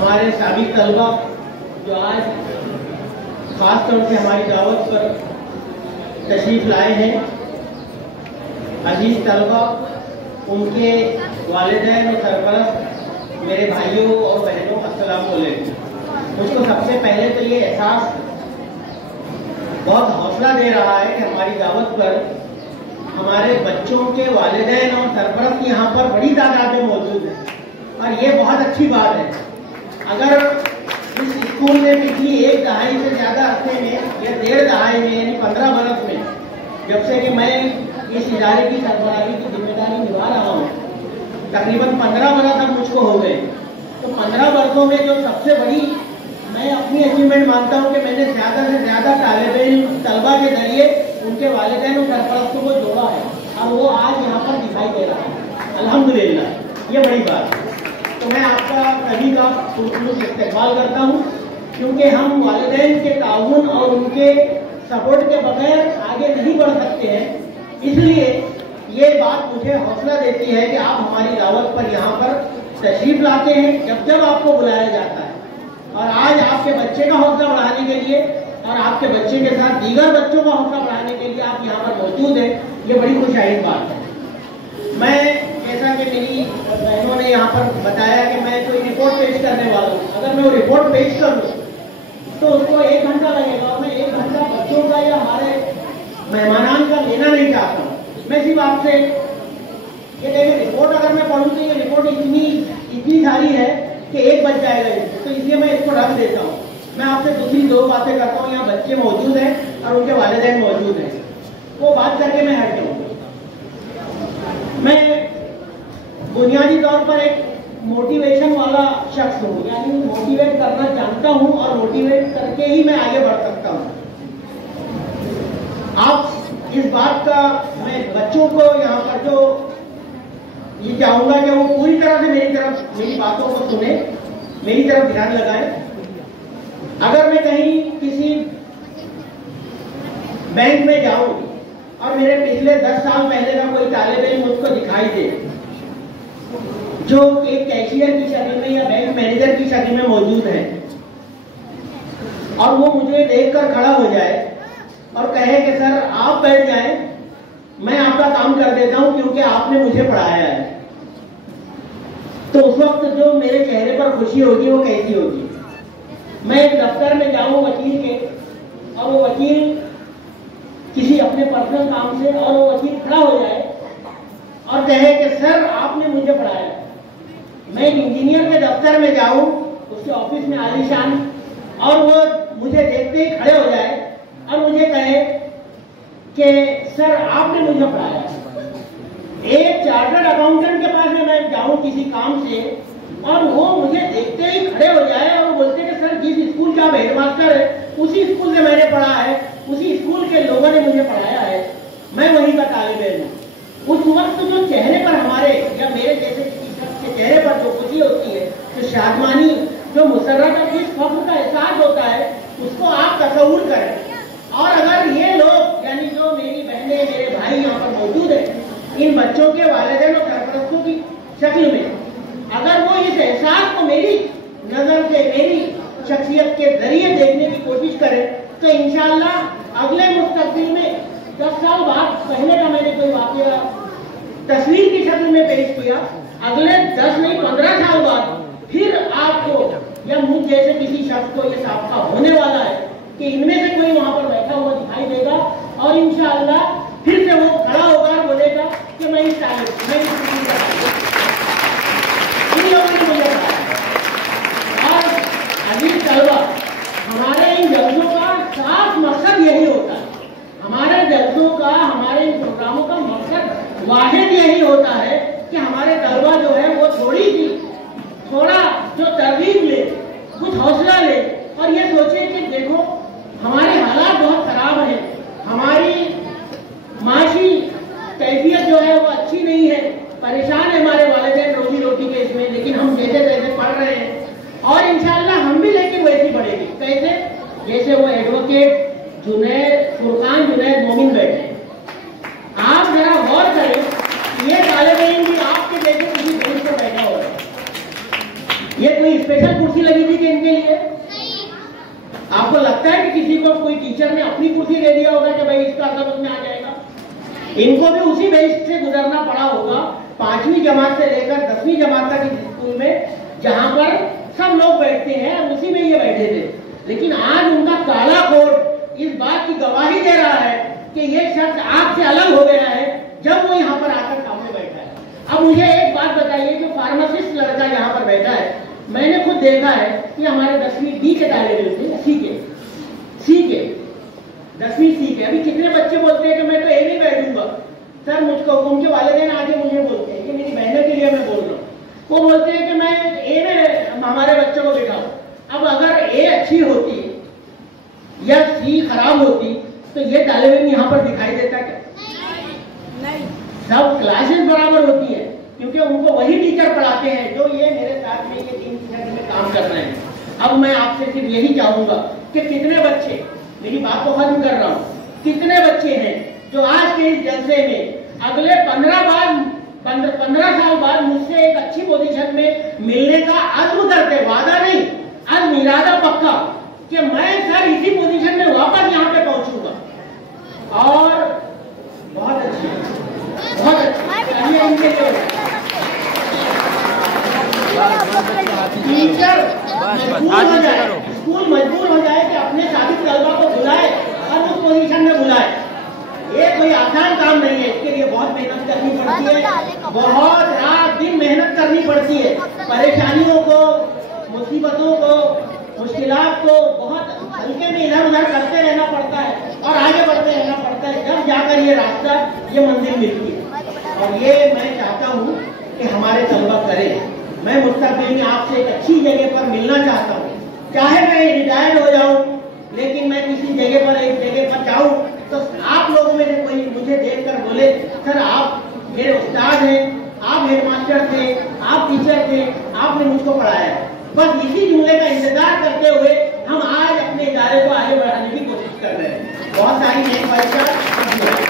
हमारे साबिक तलबा जो आज खास तौर से हमारी दावत पर तशरीफ लाए हैं, अजीज तलबा, उनके वालिदैन और सरपरस्त, मेरे भाइयों और बहनों, अस्सलाम वालेकुम। मुझको सबसे पहले तो ये एहसास बहुत हौसला दे रहा है कि हमारी दावत पर हमारे बच्चों के वालिदैन और सरपरस्त यहाँ पर बड़ी तादाद में मौजूद है और ये बहुत अच्छी बात है। अगर इस स्कूल में पिछली एक दहाई से ज़्यादा अरसे में या 1.5 दहाई में यानी 15 बरस में जब से कि मैं इस इदारे की सरबराही की जिम्मेदारी निभा रहा हूँ, तकरीबन 15 बरस अब मुझको हो गए। तो 15 बरसों में जो सबसे बड़ी मैं अपनी अचीवमेंट मानता हूँ कि मैंने ज़्यादा से ज़्यादा तलबा के जरिए उनके वालिदैन और सरपरस्तों को जोड़ा है और वो आज यहाँ पर दिखाई दे रहा है, अल्हम्दुलिल्लाह। ये बड़ी बात है। तो मैं आपका सभी का पुरस्कार इस्तेमाल करता हूँ, क्योंकि हम वालिदैन के ताउन और उनके सपोर्ट के बगैर आगे नहीं बढ़ सकते हैं। इसलिए ये बात मुझे हौसला देती है कि आप हमारी दावत पर यहाँ पर तशरीफ लाते हैं जब जब आपको बुलाया जाता है, और आज आपके बच्चे का हौसला बढ़ाने के लिए और आपके बच्चे के साथ दीगर बच्चों का हौसला बढ़ाने के लिए आप यहाँ पर मौजूद हैं। ये बड़ी खुशहाली बात है। मैं, जैसा कि मेरी बहनों ने यहाँ पर बताया कि मैं कोई रिपोर्ट पेश करने वाला हूँ, अगर मैं वो रिपोर्ट पेश करूँ तो उसको 1 घंटा लगेगा और मैं 1 घंटा बच्चों का या हमारे मेहमानान का लेना नहीं चाहता हूँ। मैं सिर्फ आपसे ये देखिए, रिपोर्ट अगर मैं पढ़ूँ तो ये रिपोर्ट इतनी सारी है कि 1 बज जाएगा, तो इसलिए मैं इसको रख देता हूँ। मैं आपसे दूसरी 2 बातें करता हूँ। यहाँ बच्चे मौजूद हैं और उनके वालिदैन मौजूद हैं, वो बात करके मैं हट जाऊँ। मैं बुनियादी तौर पर एक मोटिवेशन वाला शख्स हूँ, यानी मोटिवेट करना जानता हूँ और मोटिवेट करके ही मैं आगे बढ़ सकता हूँ। आप इस बात का, मैं बच्चों को यहाँ पर जो ये चाहूंगा कि वो पूरी तरह से मेरी बातों को सुने, मेरी तरफ ध्यान लगाएं। अगर मैं कहीं किसी बैंक में जाऊं और मेरे पिछले 10 साल पहले का कोई तालिब इल्म मुझको दिखाई दे जो एक कैशियर की शक्ल में या बैंक मैनेजर की शक्ल में मौजूद है, और वो मुझे देखकर खड़ा हो जाए और कहे कि सर आप बैठ जाएं, मैं आपका काम कर देता हूं क्योंकि आपने मुझे पढ़ाया है, तो उस वक्त जो मेरे चेहरे पर खुशी होगी वो कैसी होगी। मैं एक दफ्तर में जाऊं वकील के, और वो वकील किसी अपने पर्सनल काम से, और वो वकील खड़ा हो जाए और कहे कि सर आपने मुझे पढ़ाया। मैं एक इंजीनियर के दफ्तर में जाऊं, उसके ऑफिस में आलीशान, और वो मुझे देखते ही खड़े हो जाए और मुझे कहे कि सर आपने मुझे पढ़ाया। एक चार्टर्ड अकाउंटेंट के पास में मैं जाऊं किसी काम से और वो मुझे देखते ही खड़े हो जाए और बोलते कि सर जिस स्कूल का हेडमास्टर है उसी स्कूल से मैंने पढ़ा है, उसी स्कूल के लोगों ने मुझे पढ़ाया है, मैं वहीं का तालिब इल्म हूं। उस वक्त जो चेहरे पर हमारे या मेरे जैसे किसी शख्स के चेहरे पर जो खुशी होती है, जो शादमानी, जो मुसर्रत और जिस फख्र का एहसास होता है, उसको आप तसव्वुर करें। और अगर ये लोग, यानी जो मेरी बहनें, मेरे भाई यहाँ पर मौजूद है, इन बच्चों के वालिदैन और सरपरस्तों की शक्ल में अगर वो इस एहसास को मेरी नजर से, मेरी शख्सियत के जरिए देखने की कोशिश करें, तो इंशाअल्लाह अगले मुस्तकबिल में 10 साल बाद, पहले का मैंने कोई वाकया तस्वीर की शक्ल में पेश किया, अगले 10 नहीं 15 साल बाद फिर आपको या मुझ जैसे किसी शख्स को ये साबित होने वाला है कि इनमें से कोई वहां पर बैठा हुआ दिखाई देगा, और इंशाअल्लाह फिर से वो खड़ा होगा और बोलेगा कि मैं इस इन लोगों ने मुझे बताया। और अजीज तलबा, हमारे इन जल्सों का खास मकसद यही होता है, हमारे जल्सों का, हमारे इन प्रोग्रामों का मकसद वाहिद यही होता है कि हमारे तलबा जो है वो थोड़ा जो तरगीब ले, कुछ हौसला ले और ये सोचे कि देखो हमारे हालात बहुत खराब हैं, हमारी माशी कैफियत जो है वो अच्छी नहीं है, परेशान है हमारे वालिदैन रोजी रोटी के इसमें, लेकिन हम जैसे तैसे पढ़ रहे हैं और इंशाअल्लाह हम भी लेकिन वैसी पढ़ेंगे। कैसे? जैसे वो एडवोकेट फुरकान जुनैद मोमिन बैठे, आप जरा गौर करें, ये तालिब इल्म भी आपके जैसे किसी बेंच पर बैठा हो, ये कोई स्पेशल कुर्सी लगी थी कि इनके लिए? आपको लगता है कि किसी को कोई टीचर ने अपनी कुर्सी दे दिया होगा कि भाई इसका समझ में आ जाएगा? इनको भी उसी बेंच से गुजरना पड़ा होगा 5वीं जमात से लेकर 10वीं जमात तक इस स्कूल में, जहां पर सब लोग बैठते हैं, उसी में ये बैठे थे। लेकिन आज उनका काला कोट इस बात की गवाही दे रहा है कि ये शख्स आपसे अलग हो गया है जब वो यहाँ पर आकर सामने बैठा है। अब मुझे एक बात बताइए, जो फार्मासिस्ट लड़का यहाँ पर बैठा है, मैंने खुद देखा है कि हमारे 10वीं डी के तालिब थे, सी के 10वीं सी के। अभी कितने बच्चे बोलते हैं कि मैं तो ए में बैठूंगा सर, मुझको उनके वालिदैन आके मुझे बोलते हैं कि मेरी बहनों के लिए मैं बोल रहा हूँ, वो बोलते हैं कि मैं ए में हमारे बच्चों को बिठाऊं। अब अगर ए अच्छी होती या सी खराब होती तो ये तालिब इल्म यहाँ पर दिखाई देता क्या? नहीं। सब क्लासेस बराबर होती है, क्योंकि उनको वही टीचर पढ़ाते हैं जो ये मेरे साथ में ये 3 सेकंड में काम कर रहे हैं। अब मैं आपसे सिर्फ यही चाहूंगा कि कितने बच्चे, मेरी बात को खत्म कर रहा हूँ, कितने बच्चे हैं जो आज के इस जलसे में अगले 15 साल बाद मुझसे एक अच्छी पोजीशन में मिलने का अज़्म करते, वादा नहीं, अज़्म, इरादा पक्का कि मैं सर इसी पोजीशन में वापस यहाँ पे पहुंचूंगा। और बहुत अच्छी टीचर स्कूल मजबूर हो जाए कि अपने साथी तलबा को बुलाए और उस पोजीशन में बुलाए। ये कोई आसान काम नहीं है, इसके लिए बहुत मेहनत करनी पड़ती है, बहुत रात दिन मेहनत करनी पड़ती है, परेशानियों को, मुसीबतों को, मुश्किलात को बहुत हल्के में इधर उधर करते रहना पड़ता है और आगे बढ़ते रहना पड़ता है, जब जाकर ये रास्ता, ये मंजिल मिलती है। और ये मैं चाहता हूँ कि हमारे तलबा करें। मैं मुस्तकबिल में आपसे एक अच्छी जगह पर मिलना चाहता हूँ, चाहे मैं रिटायर्ड हो जाऊँ, लेकिन मैं किसी जगह पर, एक जगह पर जाऊँ तो आप लोगों में से कोई मुझे देखकर बोले सर आप मेरे उस्ताद हैं, आप हेडमास्टर थे, आप टीचर थे, आपने मुझको पढ़ाया। बस इसी जुमले का इंतजार करते हुए हम आज अपने इदारे को आगे बढ़ाने की कोशिश कर रहे हैं। बहुत सारी नई परीक्षा